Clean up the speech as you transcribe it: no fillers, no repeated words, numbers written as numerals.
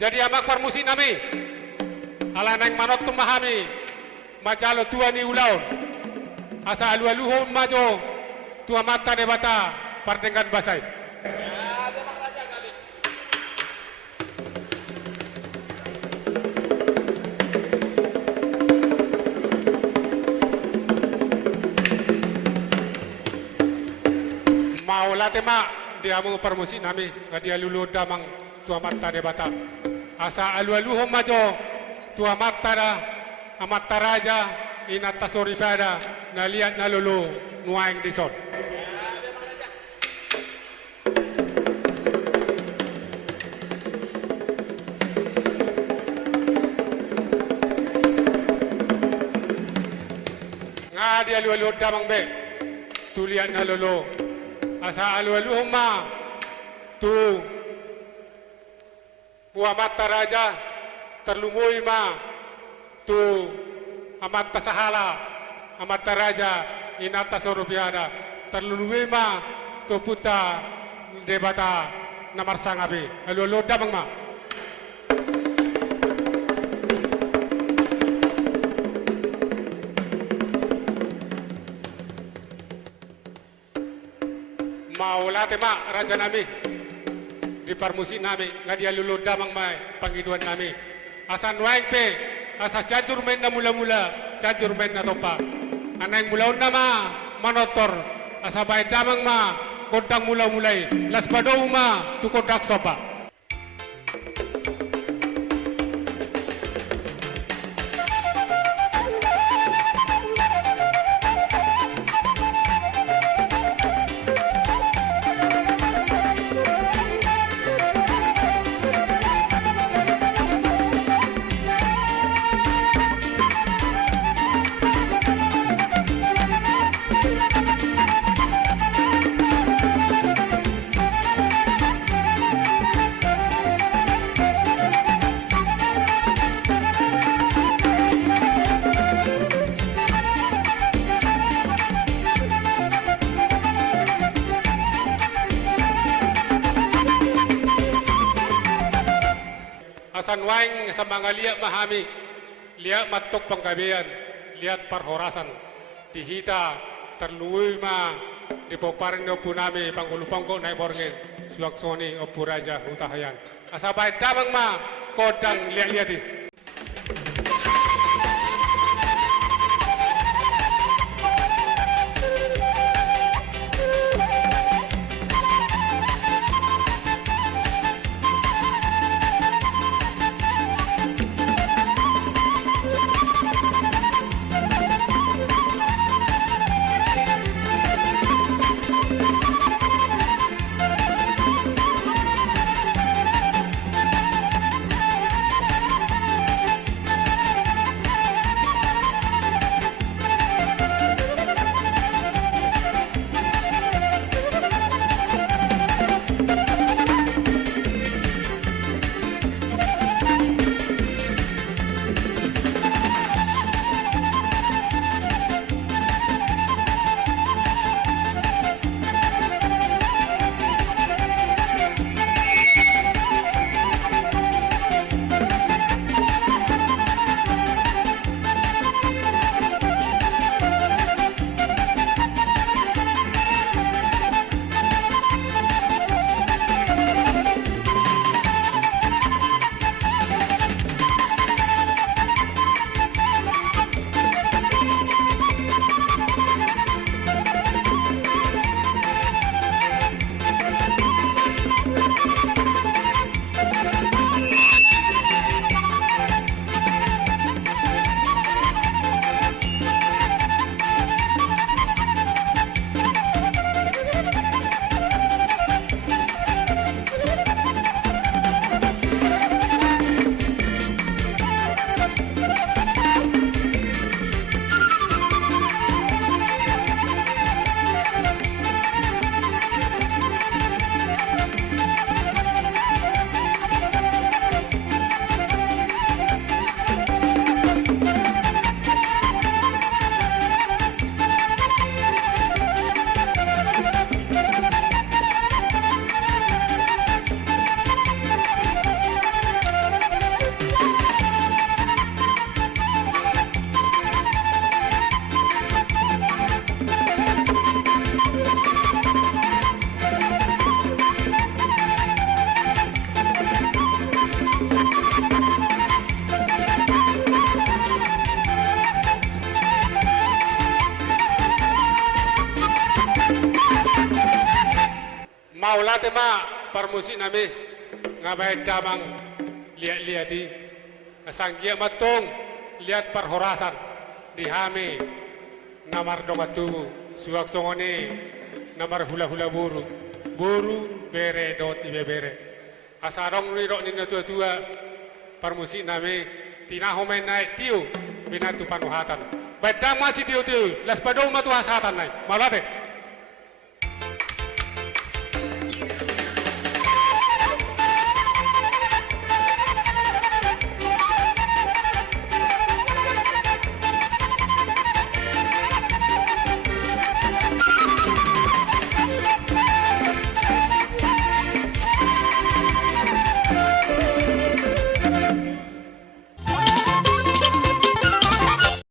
Jadi amak permusi nami ala neng manot tumahami macalo tua ni ulaun asa alu-aluhon majo tua mata debata pardengan basai. Ya, memang raja kami. Mau latema dia mau permusi nami dia lulu damang tua mata debata asa alu-aluhon majo tua mata da amata raja inata soribada na liat na lulu nuaing dison. Ya, memang raja. Nga dia alu-alu damang be tu liat na lulu asa alu-aluhon ma tu tua mata raja terlumui ma tu amata sahala amata raja inata sorupiada terlumui ma tu puta debata namar sangabi alu-alu damang ma. Maula tema raja nami di parmusi nami ngadia lulu damang mai panggiduan nami asan waing pe asa cajur main na mula-mula cajur main na topa anang mulaun nama manotor asa bay damang ma kodang mula-mulai las badou ma tu kodak sopa. Asan waing sa mga liyak mahami, liyak matok panggabian, liyak parhorasan, dihita, terluwi ma, dipoparin no punami, panggulupangko na iborngin, sulaksoni o puraja utahayan. Asabay damang ma, kodang liyak-liyati. maulate ma parmusik nami ngabai damang lihat-lihati asanggia matong lihat perhorasan di hame namar dongatu suak songone namar hula-hula buru bere dot ibe bere asarong riro nina tua-tua parmusik nami tinahomen naik tiu binatu panuhatan badang masih tiu las padong matu hasatan naik maulate